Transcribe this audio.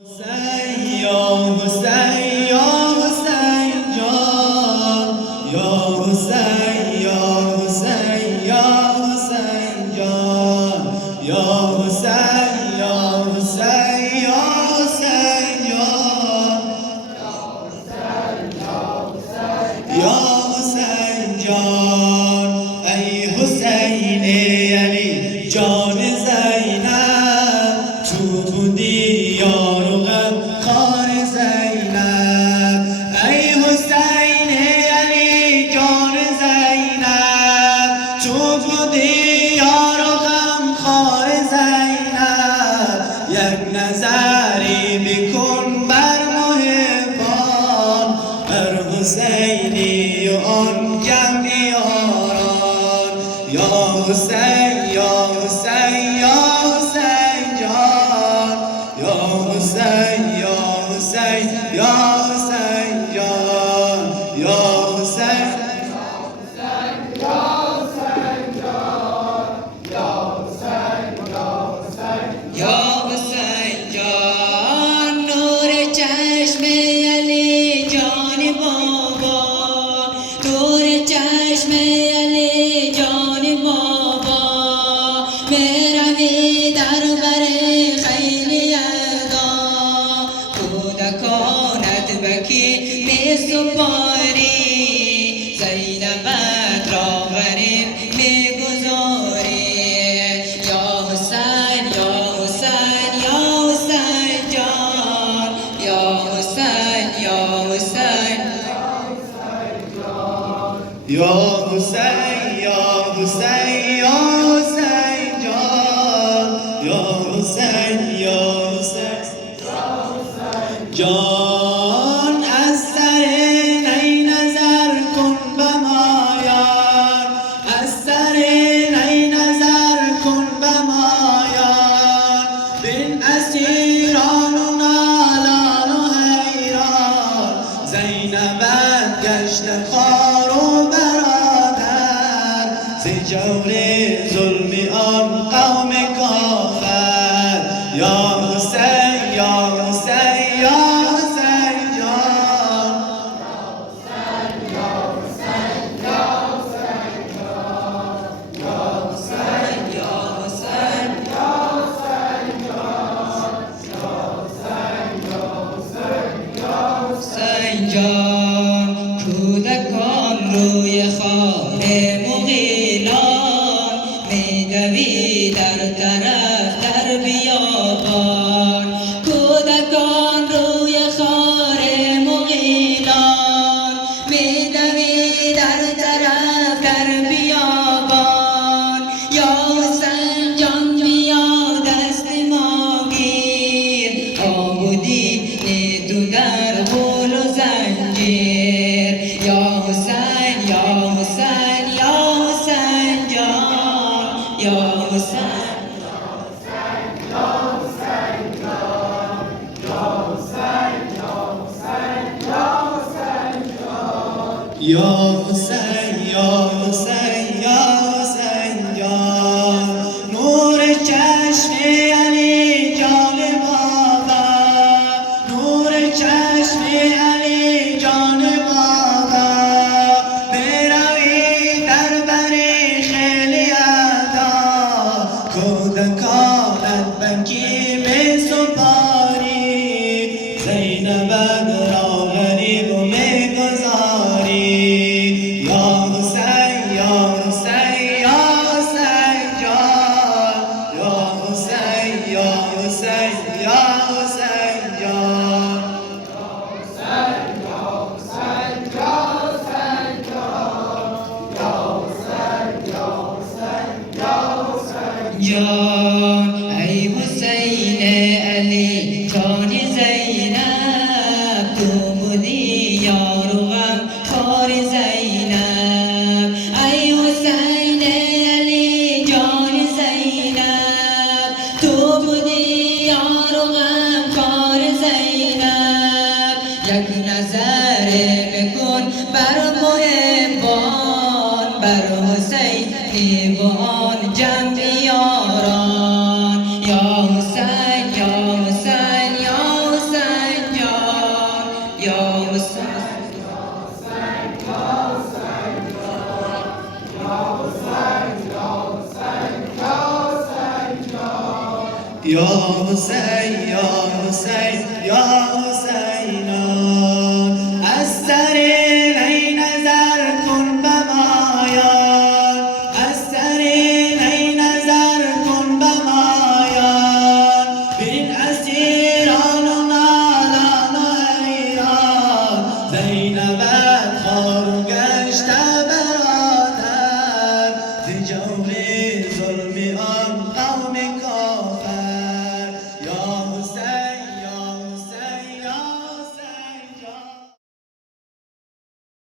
حسین یا حسین یا حسین جان یا حسین یا حسین یا حسین جان یا حسین یا حسین یا حسین جان یا حسین جان ای حسین علی جان زینب تو بودی یار و غمخوار زینب ای حسین علی جان زینب تو بودی یار و غمخوار زینب یک نظری بکن بر محبان بر حسینی و آن جمع یاران یا حسین یا حسین یا حسین جان یا حسین یا حسین یا حسین جان یا حسین یا حسین جان نور چشم علی جان بابا نور چشم علی جان بابا میروی در بر خیلی ادا کودکانت بکی می سپاری زینبت را غریب می گذاری یا حسین یا حسین یا حسین جان یا حسین یا حسین یا حسین یا حسین یا حسین جان یا حسین یا حسین جان از سر نی نظر کن به ما یار از سر نی نظر کن به ما یار بین اسیران و نالان و حیران زینبت گشت خوار و برادر ز جور ظلم آن قوم کافر یا حسین یا حسین یا حسین جان یا حسین حسین جان کودکان روی خوان مغیلان میدوی در طرف در بیابان کودکان روی خار مغیلان میدوی در طرف در بیابان یا حسین جان بیا دست ما گیر آبودی تو در غول و زنجیر یا حسین یا حسین یا حسین جان یا حسین یا حسین یا حسین یا حسین جان نور چشم علی جان بابا نور چشم علی جان بابا بروی در بر خیلی ادا کودکانت بکی می سپاری زینبت را غریب و می گذاری یا حسین یا حسین یا حسین جان یا حسین یا حسین یا حسین جان جان ای حسین علی جان زینب تو بودی یار و غمخوار زینب ای حسین علی جان زینب تو بودی یار و غمخوار زینب یک نظر بکن بر محبان بر حسین و آن جمع یاران یا حسین یا یا حسین یا حسین یا